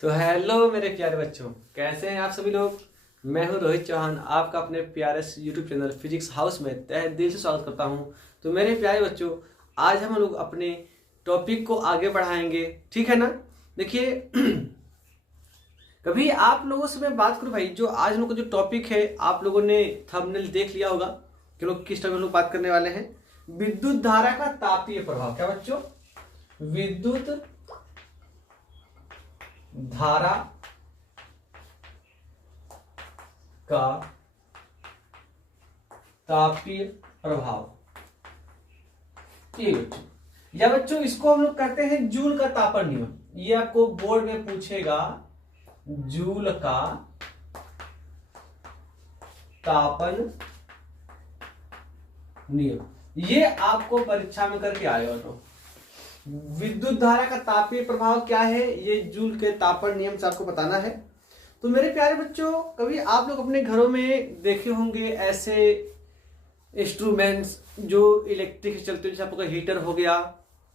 तो हेलो मेरे प्यारे बच्चों, कैसे हैं आप सभी लोग। मैं हूं रोहित चौहान, आपका अपने प्यारे यूट्यूब चैनल फिजिक्स हाउस में तहे दिल से स्वागत करता हूं। तो मेरे प्यारे बच्चों, आज हम लोग अपने टॉपिक को आगे बढ़ाएंगे, ठीक है ना। देखिए कभी आप लोगों से मैं बात करूं भाई, जो आज हम लोग का जो टॉपिक है, आप लोगों ने थंबनेल देख लिया होगा कि लोग किस टॉपिक लोग बात करने वाले हैं। विद्युत धारा का तापीय प्रभाव। क्या बच्चों? विद्युत धारा का तापीय प्रभाव। ठीक बच्चों, या बच्चों इसको हम लोग कहते हैं जूल का तापन नियम। ये आपको बोर्ड में पूछेगा, जूल का तापन नियम, ये आपको परीक्षा में करके आएगा। तो विद्युत धारा का तापीय प्रभाव क्या है, ये जूल के तापन नियम से आपको बताना है। तो मेरे प्यारे बच्चों, कभी आप लोग अपने घरों में देखे होंगे ऐसे इंस्ट्रूमेंट्स जो इलेक्ट्रिक से चलते हैं, जैसे आपका हीटर हो गया,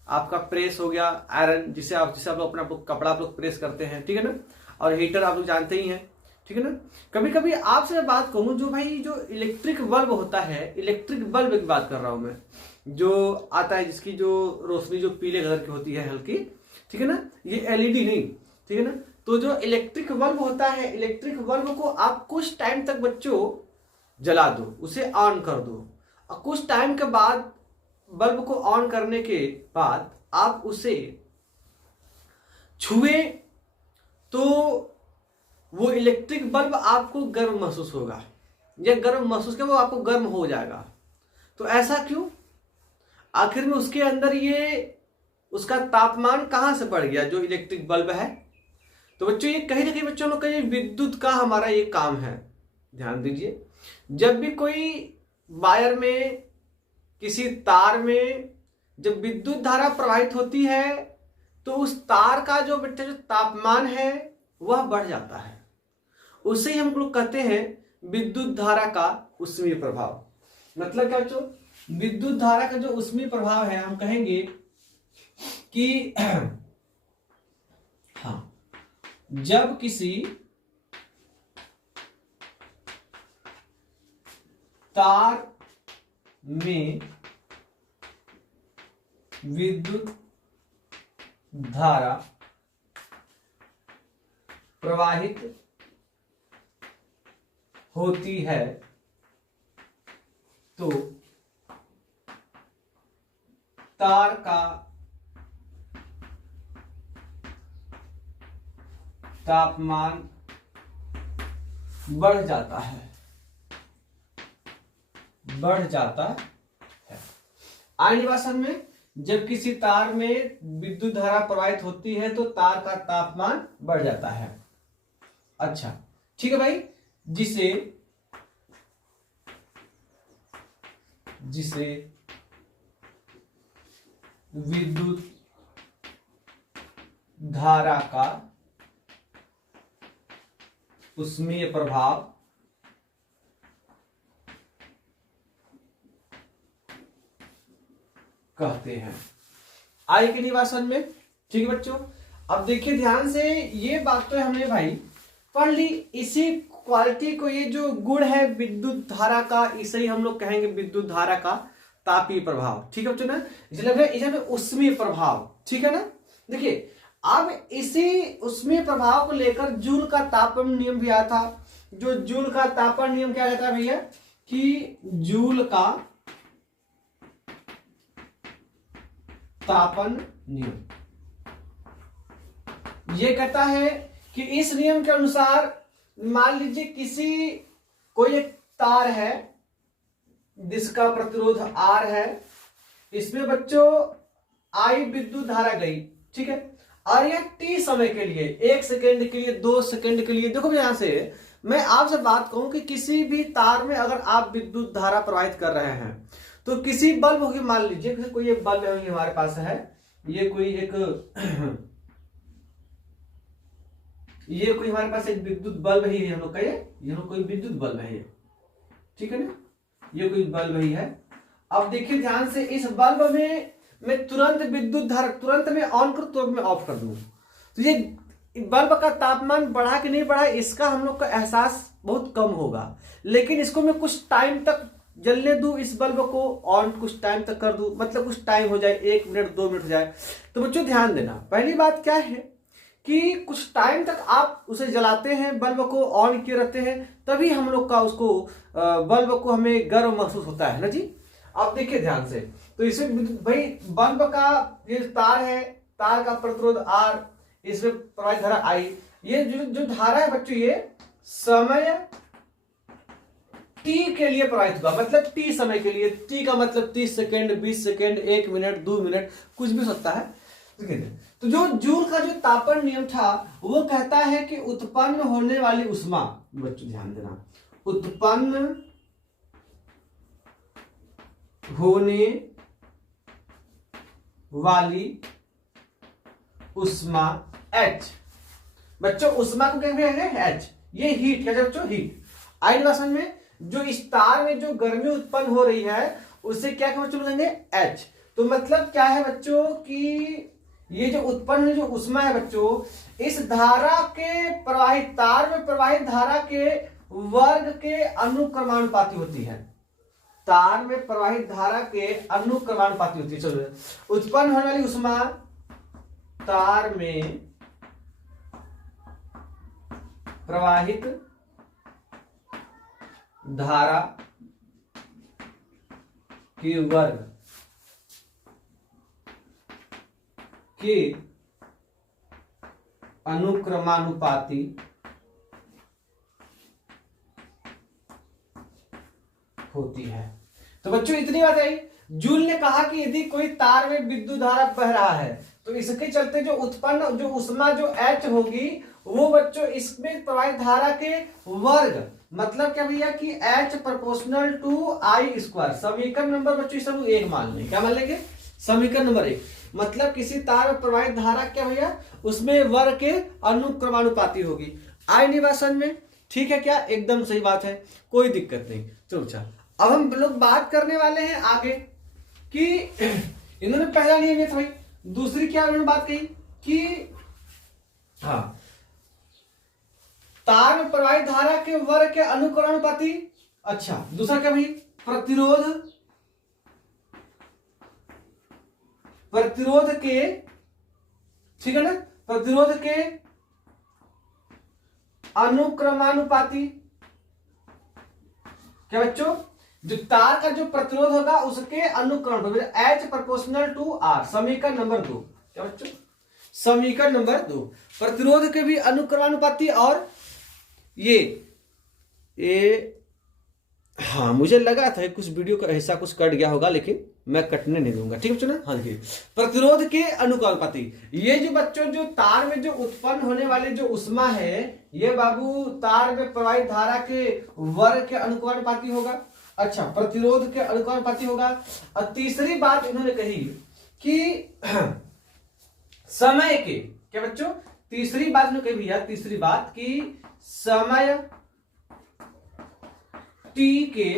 आपका प्रेस हो गया, आयरन जिसे आप लोग अपना कपड़ा आप लोग प्रेस करते हैं, ठीक है ना। और हीटर आप लोग जानते ही हैं, ठीक है ना। कभी कभी आपसे मैं बात कहूँ, जो भाई जो इलेक्ट्रिक बल्ब होता है, इलेक्ट्रिक बल्ब की बात कर रहा हूं मैं, जो आता है जिसकी जो रोशनी जो पीले कलर की होती है हल्की, ठीक है ना, ये एलईडी नहीं, ठीक है ना। तो जो इलेक्ट्रिक बल्ब होता है, इलेक्ट्रिक बल्ब को आप कुछ टाइम तक बच्चों जला दो, उसे ऑन कर दो, और कुछ टाइम के बाद बल्ब को ऑन करने के बाद आप उसे छुए तो वो इलेक्ट्रिक बल्ब आपको गर्म महसूस होगा, या गर्म महसूस क्या, वो आपको गर्म हो जाएगा। तो ऐसा क्यों? आखिर में उसके अंदर ये उसका तापमान कहां से बढ़ गया, जो इलेक्ट्रिक बल्ब है। तो बच्चों ये कहीं ना कहीं बच्चों लोग का ये विद्युत का हमारा ये काम है। ध्यान दीजिए, जब भी कोई वायर में, किसी तार में जब विद्युत धारा प्रवाहित होती है, तो उस तार का जो बच्चा जो तापमान है वह बढ़ जाता है। उसे ही हम लोग कहते हैं विद्युत धारा का ऊष्मीय प्रभाव। मतलब क्या बच्चों? विद्युत धारा का जो ऊष्मीय प्रभाव है, हम कहेंगे कि हाँ, जब किसी तार में विद्युत धारा प्रवाहित होती है, तो तार का तापमान बढ़ जाता है, बढ़ जाता है। आइए भाषण में, जब किसी तार में विद्युत धारा प्रवाहित होती है तो तार का तापमान बढ़ जाता है। अच्छा ठीक है भाई, जिसे विद्युत धारा का ऊष्मीय प्रभाव कहते हैं। आई के निवासन में, ठीक है बच्चों। अब देखिए ध्यान से, ये बात तो हमने भाई पढ़ ली। इसी क्वालिटी को, ये जो गुण है विद्युत धारा का, इसे ही हम लोग कहेंगे विद्युत धारा का तापीय प्रभाव, ठीक है बच्चों ना। इसे ऊष्मीय प्रभाव, ठीक है ना। देखिए अब इसी ऊष्मीय प्रभाव को लेकर जूल का तापन नियम भी आया था। जो जूल का तापन नियम क्या कहता है भैया, कि जूल का तापन नियम ये कहता है कि इस नियम के अनुसार, मान लीजिए किसी कोई एक तार है जिसका प्रतिरोध R है, इसमें बच्चों I विद्युत धारा गई, ठीक है। और यह T समय के लिए, 1 सेकेंड के लिए, 2 सेकेंड के लिए, देखो यहां से मैं आपसे बात कहूं कि किसी भी तार में अगर आप विद्युत धारा प्रवाहित कर रहे हैं, तो किसी बल्ब होगी, मान लीजिए कोई एक बल्ब है हमारे पास है, ये कोई हमारे पास एक विद्युत बल्ब ही है, हम लोग कहिए ये कोई विद्युत बल्ब है, ठीक है ना, ये कोई बल्ब ही है। अब देखिए ध्यान से, इस बल्ब में मैं तुरंत विद्युत धारा तुरंत में ऑन करूं, तुरंत में ऑफ कर दूं, तो ये बल्ब का तापमान बढ़ा कि नहीं बढ़ा इसका हम लोग का एहसास बहुत कम होगा, लेकिन इसको मैं कुछ टाइम तक जलने दूं, इस बल्ब को ऑन कुछ टाइम तक कर दूं, मतलब कुछ टाइम हो जाए, 1 मिनट 2 मिनट हो जाए, तो बच्चों ध्यान देना। पहली बात क्या है कि कुछ टाइम तक आप उसे जलाते हैं, बल्ब को ऑन किए रहते हैं, तभी हम लोग का उसको बल्ब को हमें गर्व महसूस होता है ना जी। अब देखिए ध्यान से, तो इसमें भाई बल्ब का ये तार है, तार का प्रतिरोध R, इसमें प्रवाहित धारा I, ये जो धारा है बच्चों ये समय t के लिए प्रवाहित हुआ, मतलब t समय के लिए, t का मतलब 30 सेकेंड, 20 सेकेंड, 1 मिनट, 2 मिनट, कुछ भी हो सकता है। तो जो जूल का जो तापन नियम था वो कहता है कि उत्पन्न होने वाली उष्मा, बच्चों ध्यान देना, उत्पन्न होने वाली उष्मा H, बच्चों उष्मा को क्या कहेंगे H, ये हीट क्या बच्चों, हीट। आइए भाषण में जो इस तार में जो गर्मी उत्पन्न हो रही है उसे क्या बच्चों कहेंगे H। तो मतलब क्या है बच्चों कि ये जो उत्पन्न जो उष्मा है बच्चों, इस धारा के प्रवाहित, तार में प्रवाहित धारा के वर्ग के अनुक्रमानुपाती होती है, तार में प्रवाहित धारा के अनुक्रमानुपाती होती है। चलो, उत्पन्न होने वाली उष्मा तार में प्रवाहित धारा के वर्ग के अनुक्रमानुपाती होती है। तो बच्चों इतनी बात आई, जूल ने कहा कि यदि कोई तार में विद्युत धारा बह रहा है तो इसके चलते जो उत्पन्न जो उष्मा जो H होगी वो बच्चों इसमें प्रवाहित धारा के वर्ग, मतलब क्या भैया कि H proportional to I square. समीकरण नंबर बच्चों सब एक मान लेंगे, क्या मान लेंगे, समीकरण नंबर 1, मतलब किसी तार में प्रवाहित धारा क्या भैया उसमें वर्ग के अनुक्रमानुपाती होगी। आई निवासन में, ठीक है क्या, एकदम सही बात है, कोई दिक्कत नहीं। चलो अच्छा, अब हम लोग बात करने वाले हैं आगे कि इन्होंने पहला नियम ये था भाई, दूसरी क्या उन्होंने बात कही कि हाँ तार में प्रवाहित धारा के वर्ग के अनुक्रमानुपाती। अच्छा, दूसरा क्या भाई, प्रतिरोध, प्रतिरोध के, ठीक है ना, प्रतिरोध के अनुक्रमानुपाती। क्या बच्चों, जो तार का जो प्रतिरोध होगा उसके अनुक्रम, H प्रोपोर्शनल टू R, समीकरण नंबर 2। क्या बच्चों, समीकरण नंबर 2, प्रतिरोध के भी अनुक्रमानुपाती। और ये हाँ मुझे लगा था कुछ वीडियो का ऐसा कुछ कट गया होगा, लेकिन मैं कटने नहीं दूंगा, ठीक है बच्चों ना। हाँ देखिए, प्रतिरोध के अनुक्रमानुपाती, ये जो बच्चों जो तार में जो उत्पन्न होने वाली जो उष्मा है ये बाबू तार में प्रवाहित धारा के वर्ग के अनुक्रमानुपाती होगा। अच्छा, प्रतिरोध के अनुक्रमानुपाती होगा। और तीसरी बात इन्होंने कही कि समय के, क्या बच्चों, तीसरी बात इन्होंने कही भैया, तीसरी बात कि समय t के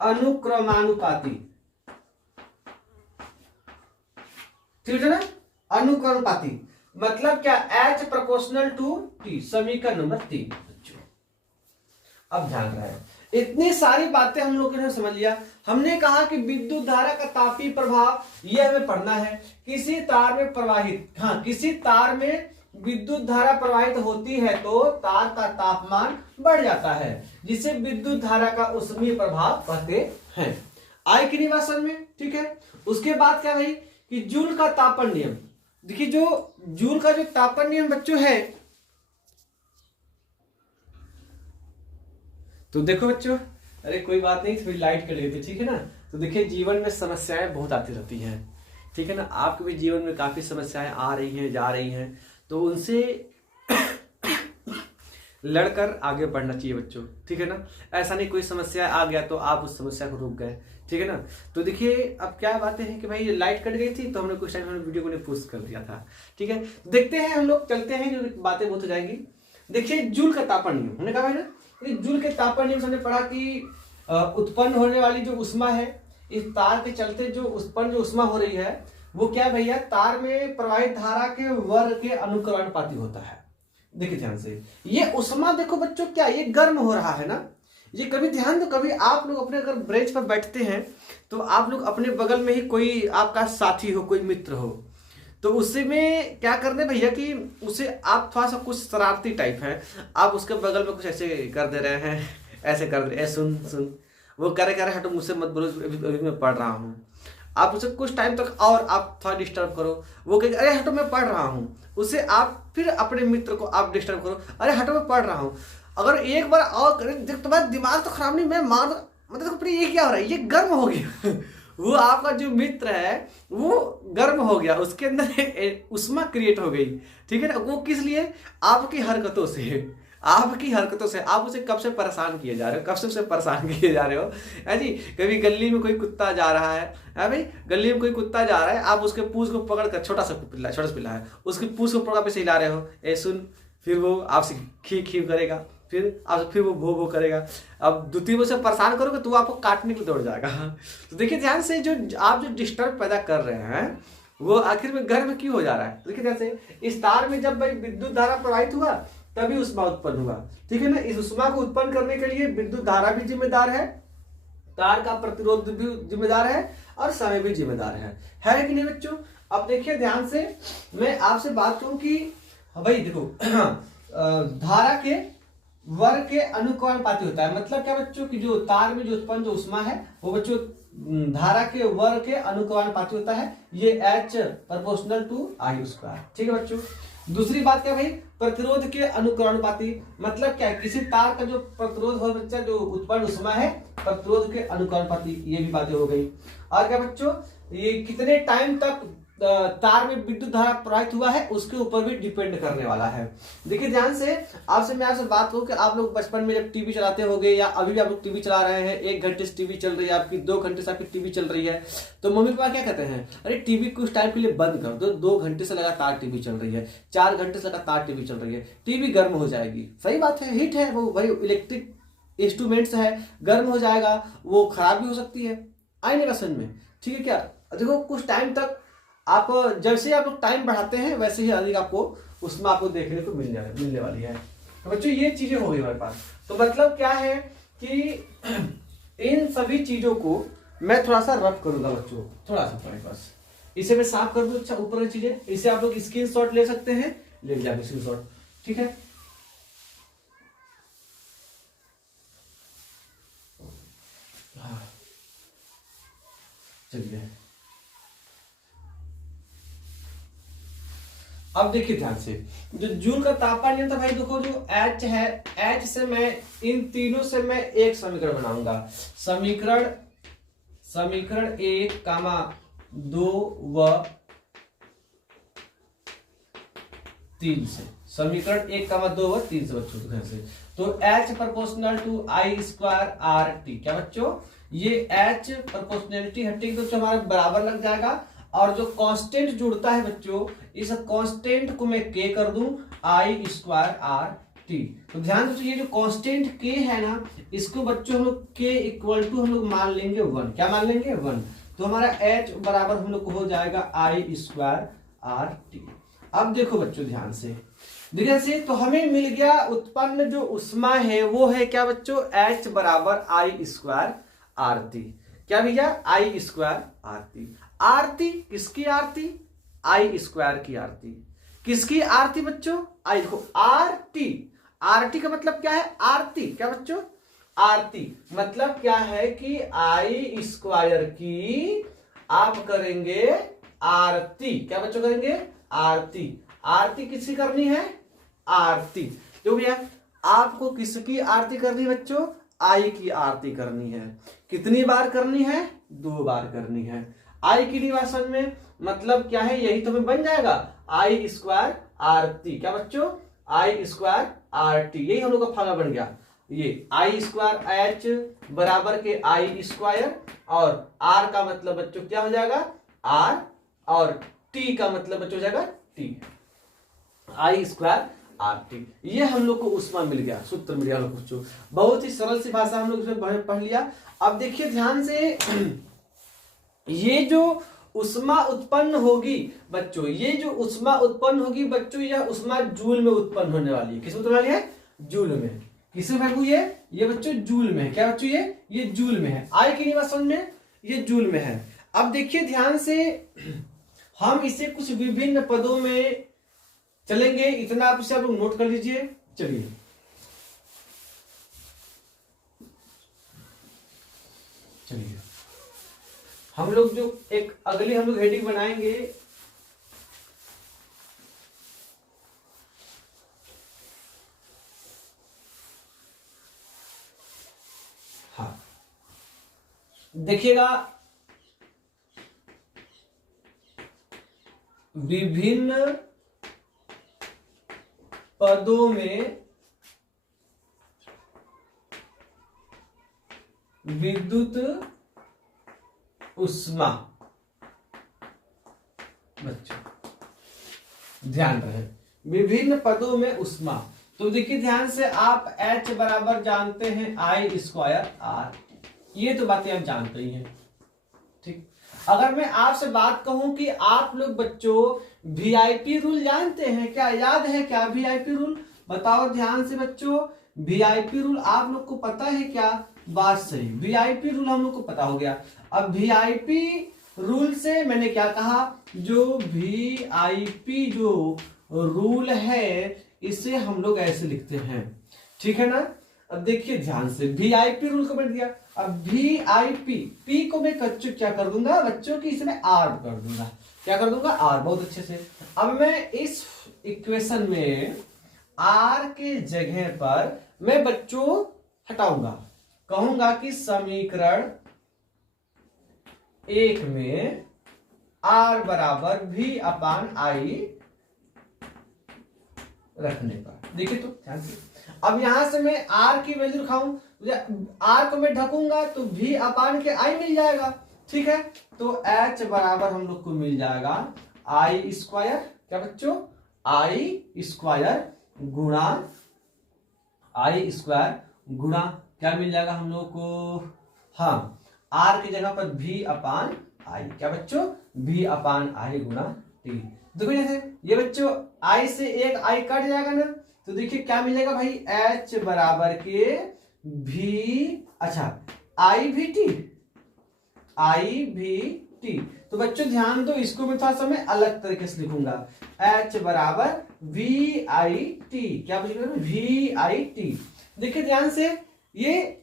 अनुक्रमानुपाती, ठीक है ना, अनुक्रमानुपाती मतलब क्या, H प्रोपोर्शनल टू T, समीकरण नंबर 3। अब ध्यान रहा है, इतनी सारी बातें हम लोगों ने समझ लिया। हमने कहा कि विद्युत धारा का तापीय प्रभाव यह हमें पढ़ना है। किसी तार में प्रवाहित, हाँ किसी तार में विद्युत धारा प्रवाहित होती है तो तार का तापमान बढ़ जाता है, जिसे विद्युत धारा का ऊष्मीय प्रभाव कहते हैं। आई के निवासन में, ठीक है। उसके बाद क्या भाई कि जूल का तापन नियम। देखिए जो जूल का जो तापन नियम बच्चों है, तो देखो बच्चों, अरे कोई बात नहीं, थोड़ी लाइट कट गई थी, ठीक है ना। तो देखिए जीवन में समस्याएं बहुत आती रहती हैं, ठीक है ना। आपके भी जीवन में काफी समस्याएं आ रही हैं, जा रही हैं, तो उनसे लड़कर आगे बढ़ना चाहिए बच्चों, ठीक है ना। ऐसा नहीं कोई समस्या आ गया तो आप उस समस्या को रोक गए, ठीक है ना। तो देखिए अब क्या बातें हैं कि भाई ये लाइट कट गई थी तो हमने कुछ टाइम वीडियो को नहीं पोस्ट कर दिया था, ठीक है। देखते हैं हम लोग, चलते हैं, जो बातें बहुत हो जाएंगी। देखिए जूल का तापन नियम, हमने कहा भाई ना, जूल के तापन नियम से हमने पढ़ा कि उत्पन्न होने वाली जो उष्मा है, इस तार के चलते जो उत्पन्न जो उष्मा हो रही है वो क्या है भैया, तार में प्रवाहित धारा के वर्ग के अनुक्रमानुपाती होता है। देखिए ध्यान से, ये उष्मा देखो बच्चों क्या, ये गर्म हो रहा है ना, ये कभी ध्यान दो, कभी आप लोग अपने अगर ब्रेंच पर बैठते हैं तो आप लोग अपने बगल में ही कोई आपका साथी हो, कोई मित्र हो, तो उसी में क्या करते भैया कि उसे आप थोड़ा सा कुछ शरारती टाइप है, आप उसके बगल में कुछ ऐसे कर दे रहे हैं, ऐसे कर दे, सुन सुन, वो करे करे हटो मुझसे मत बोलो, अभी मैं पढ़ रहा हूँ। आप उसे कुछ टाइम तक और आप थोड़ा डिस्टर्ब करो, वो कहे अरे हटो मैं पढ़ रहा हूँ, उसे आप फिर अपने मित्र को आप डिस्टर्ब करो, अरे हटो मैं पढ़ रहा हूँ। अगर एक बार और करे, देख तुम्हारा दिमाग तो खराब नहीं, मैं मार, मतलब ये क्या हो रहा है, ये गर्म हो गया वो आपका जो मित्र है वो गर्म हो गया, उसके अंदर उष्मा क्रिएट हो गई, ठीक है ना। वो किस लिए, आपकी हरकतों से, आपकी हरकतों से। आप उसे कब से परेशान किए जा रहे हो, कब से उसे परेशान किए जा रहे हो, है जी। कभी गली में कोई कुत्ता जा रहा है भाई, गली में कोई कुत्ता जा रहा है, आप उसके पूंछ को पकड़ कर, छोटा सा पिल्ला है, उसके पूंछ को पकड़ पे से हिला रहे हो, ए सुन, फिर वो आपसे खी खी करेगा, फिर वो भो भो करेगा। अब द्वितीय से परेशान करोगे तो वो आपको काटने के लिए दौड़ जाएगा। तो देखिए ध्यान से, जो आप जो डिस्टर्ब पैदा कर रहे हैं वो आखिर में गर्म क्यों हो जा रहा है। देखिए ध्यान से, इस तार में जब भाई विद्युत धारा प्रवाहित हुआ तभी उष्मा उत्पन्न हुआ, ठीक है ना। इस उष्मा को उत्पन्न करने के लिए विद्युत धारा भी जिम्मेदार है, तार का प्रतिरोध भी जिम्मेदार है, और समय भी जिम्मेदार है कि नहीं बच्चों। अब देखिए ध्यान से, मैं आपसे बात करूं कि भाई देखो धारा के वर्ग के अनुक्रमानुपाती होता है। मतलब क्या बच्चों कि जो तार में जो उत्पन्न जो उष्मा है वो बच्चों धारा के वर्ग के अनुक्रमानुपाती होता है। ये H proportional to I square, ठीक है बच्चों। दूसरी बात क्या भाई, प्रतिरोध के अनुक्रमानुपाती। मतलब क्या है, किसी तार का जो प्रतिरोध हो बच्चा, जो उत्पन्न उष्मा है, प्रतिरोध के अनुक्रमानुपाती, ये भी बातें हो गई। और क्या बच्चों, ये कितने टाइम तक तार में विद्युत धारा प्रवाहित हुआ है उसके ऊपर भी डिपेंड करने वाला है। देखिए ध्यान से, मैं आपसे बात करूं कि आप लोग बचपन में जब टीवी चलाते होंगे, या अभी भी आप लोग टीवी चला रहे हैं, 1 घंटे से टीवी चल रही है आपकी, 2 घंटे से आपकी टीवी चल रही है, तो मम्मी पापा क्या कहते हैं, अरे टीवी कुछ टाइम के लिए बंद कर दो, 2 घंटे से लगातार टीवी चल रही है, 4 घंटे से लगातार टीवी चल रही है, टीवी गर्म हो जाएगी। सही बात है, हीट है वो, भाई इलेक्ट्रिक इंस्ट्रूमेंट्स है, गर्म हो जाएगा, वो खराब भी हो सकती है, आईने का समझ में, ठीक है क्या। देखो कुछ टाइम तक आप जैसे आप टाइम बढ़ाते हैं वैसे ही अधिक आपको उसमें आपको देखने को मिलने वाली है। तो बच्चों ये चीजें हो गई हमारे पास। तो मतलब क्या है कि इन सभी चीजों को मैं थोड़ा सा रफ करूंगा बच्चों, थोड़ा सा पॉइंट बस, इसे मैं साफ कर दूं। अच्छा ऊपर की चीजें, इसे आप लोग स्क्रीनशॉट ले सकते हैं, ले जाए स्क्रीनशॉट, ठीक है। चलिए अब देखिए ध्यान से, जो जूल का तापमान नियम था भाई, देखो जो H है, H से मैं इन तीनों से मैं एक समीकरण बनाऊंगा, समीकरण 1, 2 व 3 से, समीकरण 1, 2 व 3 से बच्चों ध्यान से। तो H proportional to I square RT, क्या बच्चों, ये H प्रोपोर्शनलिटी हटेगी तो हमारा बराबर लग जाएगा, और जो कांस्टेंट जुड़ता है बच्चों, इस कांस्टेंट को मैं k कर दूं I स्क्वायर RT। तो ध्यान दो, ये जो कांस्टेंट k है ना, इसको बच्चों हम लोग k इक्वल टू हम लोग मान लेंगे 1, क्या मान लेंगे 1। तो हमारा H बराबर हम लोग को हो जाएगा I स्क्वायर RT। अब देखो बच्चों ध्यान से, तो हमें मिल गया उत्पन्न जो उष्मा है वो है क्या बच्चों, H बराबर I स्क्वायर RT। क्या भैया, I स्क्वायर RT। आरती किसकी आरती, I स्क्वायर की आरती। किसकी आरती बच्चों, I, देखो आरती, आरती का मतलब क्या है, आरती, क्या बच्चों, आरती मतलब क्या है कि I स्क्वायर की आप करेंगे आरती, क्या बच्चों करेंगे आरती। आरती किसकी करनी है, आरती। जो भैया आपको किसकी आरती करनी है बच्चों, I की आरती करनी है। कितनी बार करनी है, 2 बार करनी है। I की डिवाइसन में मतलब क्या है, यही तो हमें बन जाएगा I स्क्वायर RT, क्या बच्चों, I स्क्वायर RT, यही हम लोग का फार्मूला बन गया। ये I स्क्वायर H बराबर के I स्क्वायर, और R का मतलब बच्चों क्या हो जाएगा R, और T का मतलब बच्चों हो जाएगा T, I स्क्वायर RT। ये हम लोग को उष्मा मिल गया, सूत्र मिल गया हम लोग बच्चों। बहुत ही सरल सी भाषा हम लोग इसमें पढ़ लिया। अब देखिए ध्यान से, ये जो उष्मा उत्पन्न होगी बच्चों, ये जो उष्मा उत्पन्न होगी बच्चों, यह उष्मा जूल में उत्पन्न होने वाली है। किसमें उत्पन्न वाली है? जूल में। किसमें बाबू? ये बच्चों जूल में है। क्या बच्चों? ये जूल में है। आए कि नहीं बात समझ में? ये जूल में है। अब देखिए ध्यान से, हम इसे कुछ विभिन्न पदों में चलेंगे, इतना आप इसे आप लोग नोट कर लीजिए। चलिए चलिए हम लोग जो एक अगली हम लोग हेडिंग बनाएंगे, हाँ देखिएगा, विभिन्न पदों में विद्युत उष्मा। बच्चों ध्यान रहे, विभिन्न पदों में उष्मा। तो देखिए ध्यान से, आप H बराबर जानते हैं I स्क्वायर R, ये तो बातें आप जानते ही हैं। ठीक, अगर मैं आपसे बात कहूं कि आप लोग बच्चों वीआईपी रूल जानते हैं क्या? याद है क्या वीआईपी रूल? बताओ ध्यान से बच्चों, वीआईपी रूल आप लोग को पता है क्या? बात सही, वीआईपी रूल हम लोग को पता हो गया। अब वीआईपी रूल से मैंने क्या कहा, जो वीआईपी जो रूल है इसे हम लोग ऐसे लिखते हैं, ठीक है ना? अब देखिए ध्यान से, वीआईपी रूल को बैठ दिया। अब वीआईपी, पी को मैं कच्चू क्या कर दूंगा बच्चों की, इसमें आर कर दूंगा। क्या कर दूंगा? आर। बहुत अच्छे से। अब मैं इस इक्वेशन में आर के जगह पर मैं बच्चों हटाऊंगा, कहूंगा कि समीकरण 1 में आर बराबर वी अपान आई रखने पर। देखिए तो ध्यान से, अब यहां से मैं आर की वैल्यू रखाऊं, आर को मैं ढकूंगा तो वी अपान के आई मिल जाएगा। ठीक है, तो एच बराबर हम लोग को मिल जाएगा आई स्क्वायर। क्या बच्चों? आई स्क्वायर गुणा आई स्क्वायर गुणा क्या मिल जाएगा हम लोग को? हाँ, आर की जगह पर वी अपान आई। क्या बच्चों? वी अपान आई गुणा टी। देखो जैसे ये बच्चों आई से एक आई कट जाएगा ना, तो देखिए क्या मिलेगा भाई? एच बराबर के वी, अच्छा आई भी टी, आई भी टी। तो बच्चों ध्यान दो, इसको मैं थोड़ा सा मैं अलग तरीके से लिखूंगा, एच बराबर वी आई टी। क्या लिखूंगा? V I T. देखिए ध्यान से, ये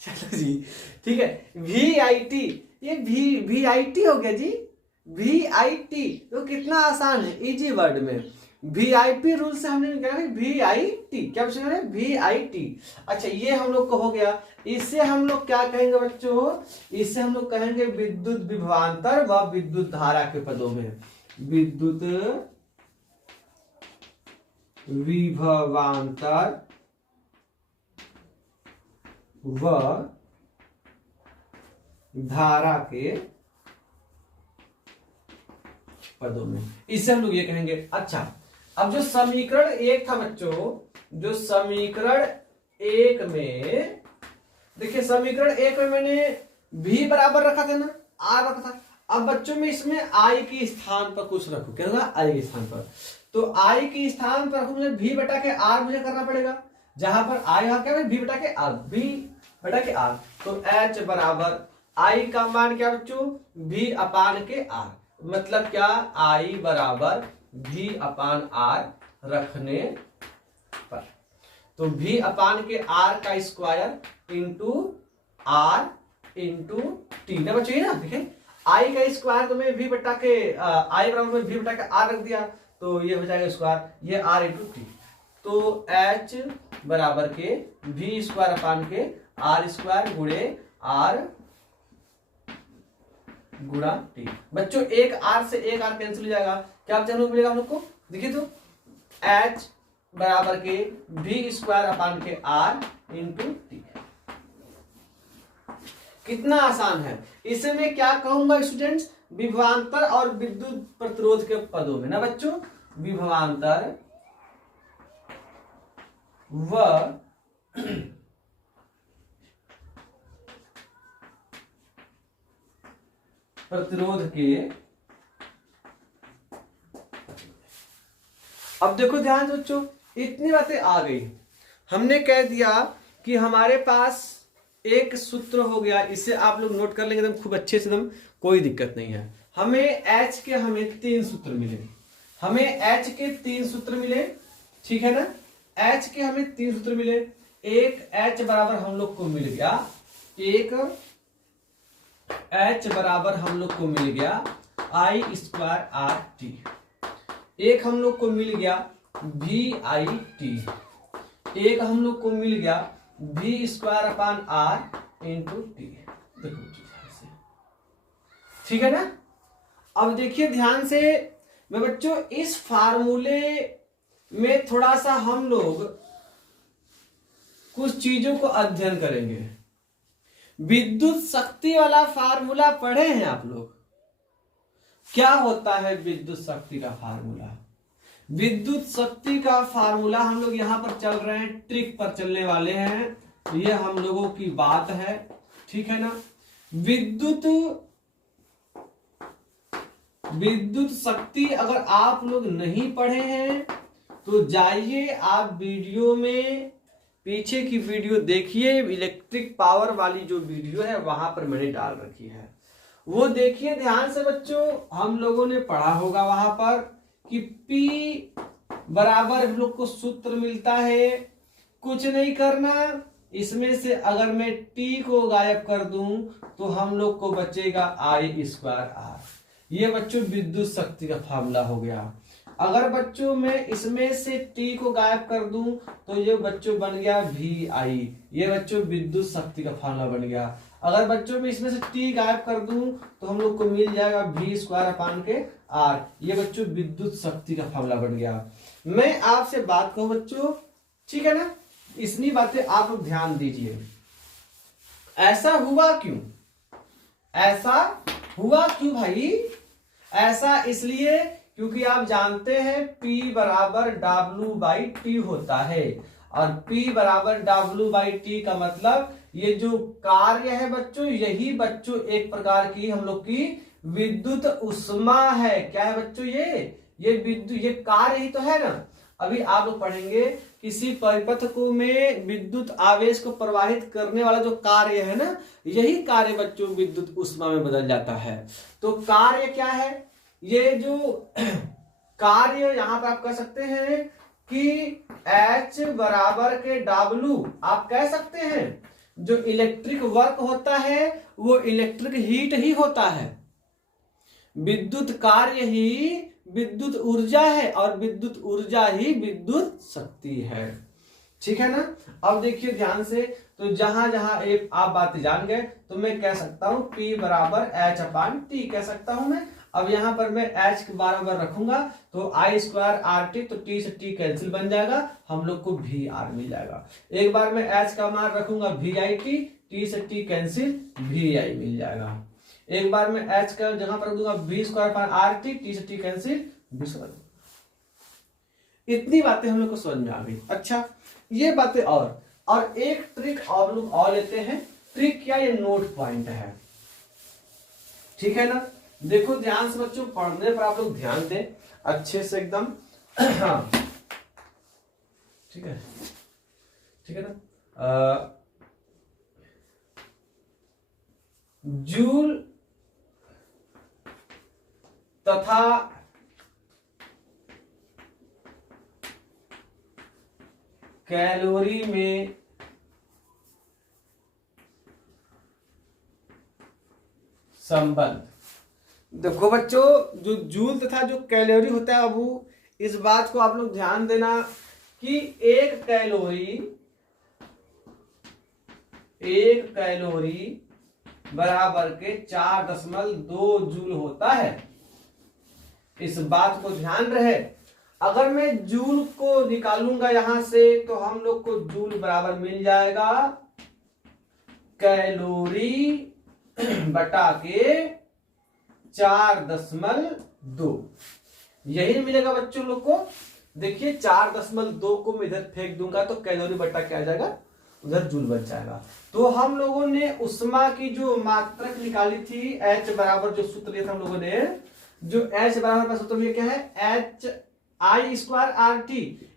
चलो जी ठीक है, वी आई टी, ये वी आई टी हो गया जी, वी आई टी। तो कितना आसान है, इजी वर्ड में। वी आई पी रूल से हमने क्या है? V I T. क्या पूछा है? V I T. अच्छा ये हम लोग को हो गया। इससे हम लोग क्या कहेंगे बच्चों? इससे हम लोग कहेंगे विद्युत विभवांतर व विद्युत धारा के पदों में, विद्युत विभवांतर व धारा के पदों में, इससे हम लोग ये कहेंगे। अच्छा, अब जो समीकरण 1 था बच्चों, जो समीकरण 1 में देखिए, समीकरण 1 में मैंने v बराबर रखा था ना, r रखा था। अब बच्चों में इसमें i के स्थान पर कुछ रखो। क्या होगा? i के स्थान पर। तो i के स्थान पर रखूंगा v बटा के r मुझे करना पड़ेगा, जहां पर i यहाँ क्या है? v बटा के r, v बटा के r। तो h बराबर i का मान क्या बच्चों? v अपान के r। मतलब क्या? i बराबर v अपान r रखने पर, तो v अपान के r का square into r into T ना बच्चों, ना देखें i का स्क्वायर तो मैं v बटा के i बराबर में v बटा के r रख दिया, तो ये हो जाएगा स्क्वायर, ये r इंटू टी। तो h बराबर के v स्क्वायर अपान के r स्क्वायर गुणे r गुणा टी। बच्चों एक r से एक r कैंसिल हो जाएगा। क्या हम लोग मिलेगा हम लोग को? देखिए तो h बराबर के v स्क्वायर अपान के r इंटू टी। कितना आसान है। इसे मैं क्या कहूंगा स्टूडेंट्स? विभवांतर और विद्युत प्रतिरोध के पदों में ना बच्चों, विभवांतर व प्रतिरोध के, अब देखो ध्यान से बच्चों, इतनी बातें आ गई। हमने कह दिया कि हमारे पास एक सूत्र हो गया, इसे आप लोग नोट कर लेंगे एकदम खूब अच्छे से, एकदम कोई दिक्कत नहीं है। हमें H के हमें 3 सूत्र मिले, हमें H के 3 सूत्र मिले, ठीक है ना। H के हमें 3 सूत्र मिले। एक H बराबर हम लोग को मिल गया, एक H बराबर हम लोग को मिल गया I²RT, एक हम लोग को मिल गया VIT, एक हम लोग को मिल गया V²/R इंटू टी। देखो ठीक है ना। अब देखिए ध्यान से, मैं बच्चों इस फार्मूले में थोड़ा सा हम लोग कुछ चीजों को अध्ययन करेंगे। विद्युत शक्ति वाला फार्मूला पढ़े हैं आप लोग? क्या होता है विद्युत शक्ति का फार्मूला? विद्युत शक्ति का फार्मूला हम लोग यहां पर चल रहे हैं, ट्रिक पर चलने वाले हैं, ये हम लोगों की बात है, ठीक है ना। विद्युत शक्ति अगर आप लोग नहीं पढ़े हैं तो जाइए आप वीडियो में पीछे की वीडियो देखिए, इलेक्ट्रिक पावर वाली जो वीडियो है वहां पर मैंने डाल रखी है, वो देखिए ध्यान से बच्चों। हम लोगों ने पढ़ा होगा वहां पर कि P बराबर हम लोग को सूत्र मिलता है, कुछ नहीं करना, इसमें से अगर मैं T को गायब कर दूं तो हम लोग को बचेगा I²R। ये बच्चों विद्युत शक्ति का फार्मूला हो गया। अगर बच्चों मैं इसमें से T को गायब कर दूं तो ये बच्चों बन गया VI, ये बच्चों विद्युत शक्ति का फार्मूला बन गया। अगर बच्चों में इसमें से T गायब कर दूं तो हम लोग को मिल जाएगा V²/R, ये बच्चों विद्युत शक्ति का फार्मूला बन गया। मैं आपसे बात कहूं बच्चों, ठीक है ना, इतनी बातें आप लोग ध्यान दीजिए। ऐसा हुआ क्यों? ऐसा हुआ क्यों भाई? ऐसा इसलिए क्योंकि आप जानते हैं P बराबर W/T होता है, और P बराबर W/T का मतलब ये जो कार्य है बच्चों, यही बच्चों एक प्रकार की हम लोग की विद्युत उष्मा है। क्या है बच्चों? ये विद्युत, ये कार्य ही तो है ना। अभी आप लोग पढ़ेंगे किसी परिपथ को में विद्युत आवेश को प्रवाहित करने वाला जो कार्य है ना, यही कार्य बच्चों विद्युत उष्मा में बदल जाता है। तो कार्य क्या है? ये जो कार्य यहां पर आप कह सकते हैं कि H बराबर के W, आप कह सकते हैं जो इलेक्ट्रिक वर्क होता है वो इलेक्ट्रिक हीट ही होता है, विद्युत कार्य ही विद्युत ऊर्जा है, और विद्युत ऊर्जा ही विद्युत शक्ति है, ठीक है ना। अब देखिए ध्यान से, तो जहां जहां आप बातें जान गए तो मैं कह सकता हूं P बराबर H/T कह सकता हूं मैं। अब यहां पर मैं H के बराबर रखूंगा तो I²RT, तो T से T कैंसिल बन जाएगा, हम लोग को VR मिल जाएगा। एक बार मैं H का मान रखूंगा VIT, T से T कैंसिल, VI मिल जाएगा। एक बार मैं H का जगह पर रख दूंगा V²/RT, T से T कैंसिल, V²। इतनी बातें हम लोग को समझ में आ गई। अच्छा, ये बातें और एक ट्रिक और लोग और लेते हैं। ट्रिक क्या? ये नोट पॉइंट है, ठीक है ना। देखो ध्यान से बच्चों, पढ़ने पर आप लोग ध्यान दें अच्छे से एकदम। हाँ ठीक है, ठीक है ना। जूल तथा कैलोरी में संबंध। देखो बच्चों, जो जूल तथा जो कैलोरी होता है, अब इस बात को आप लोग ध्यान देना कि एक कैलोरी बराबर के 4.2 जूल होता है। इस बात को ध्यान रहे। अगर मैं जूल को निकालूंगा यहां से तो हम लोग को जूल बराबर मिल जाएगा कैलोरी बटा के 4.2, यही मिलेगा बच्चों लोग को। देखिए 4.2 को मैं इधर फेंक दूंगा तो कैलोरी बटा क्या आ जाएगा? उधर जूल बच जाएगा। तो हम लोगों ने उष्मा की जो मात्रक निकाली थी H बराबर, जो सूत्र लिया था हम लोगों ने, जो H बराबर का सूत्र में क्या है, HI² RT।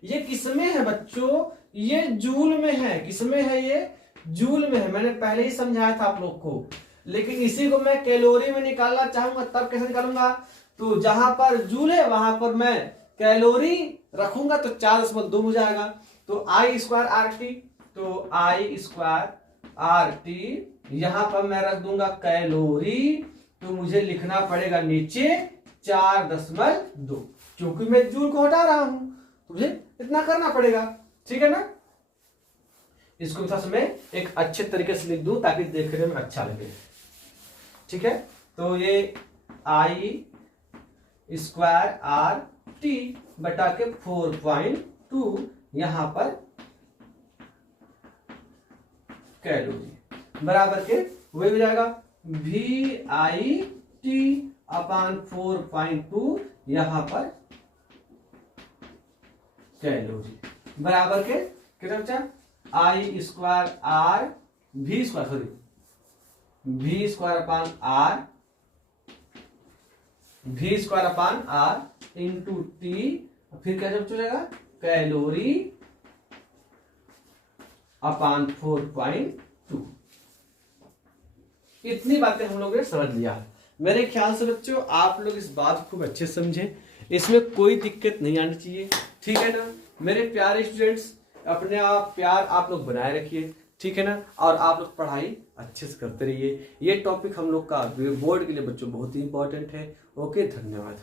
ये किसमें है बच्चों, ये जूल में है। किसमें है, ये जूल में है। मैंने पहले ही समझाया था आप लोग को। लेकिन इसी को मैं कैलोरी में निकालना चाहूंगा, तब कैसे निकालूंगा, तो जहां पर जूल है वहां पर मैं कैलोरी रखूंगा तो 4.2 हो जाएगा। तो I² RT, तो I² RT यहां पर मैं रख दूंगा कैलोरी, तो मुझे लिखना पड़ेगा नीचे 4.2, क्योंकि मैं जूल को हटा रहा हूं तो मुझे इतना करना पड़ेगा। ठीक है ना। इसको थोड़ा सा मैं एक अच्छे तरीके से लिख दूं ताकि देखने में अच्छा लगे। ठीक है, तो ये I² RT बटा के 4.2 यहां पर कैलोरी बराबर के वही हो जाएगा VIT/4.2 यहां पर कैलोरी बराबर के कितना बचा, V²R इंटू टी, फिर क्या जब चलेगा कैलोरी अपान 4.2। इतनी बातें हम लोगों ने समझ लिया। मेरे ख्याल से बच्चों आप लोग इस बात को खूब अच्छे समझे, इसमें कोई दिक्कत नहीं आनी चाहिए। ठीक है ना मेरे प्यारे स्टूडेंट्स, अपने आप प्यार आप लोग बनाए रखिए। ठीक है ना, और आप लोग पढ़ाई अच्छे से करते रहिए। ये टॉपिक हम लोग का बोर्ड के लिए बच्चों बहुत ही इंपॉर्टेंट है। ओके, धन्यवाद।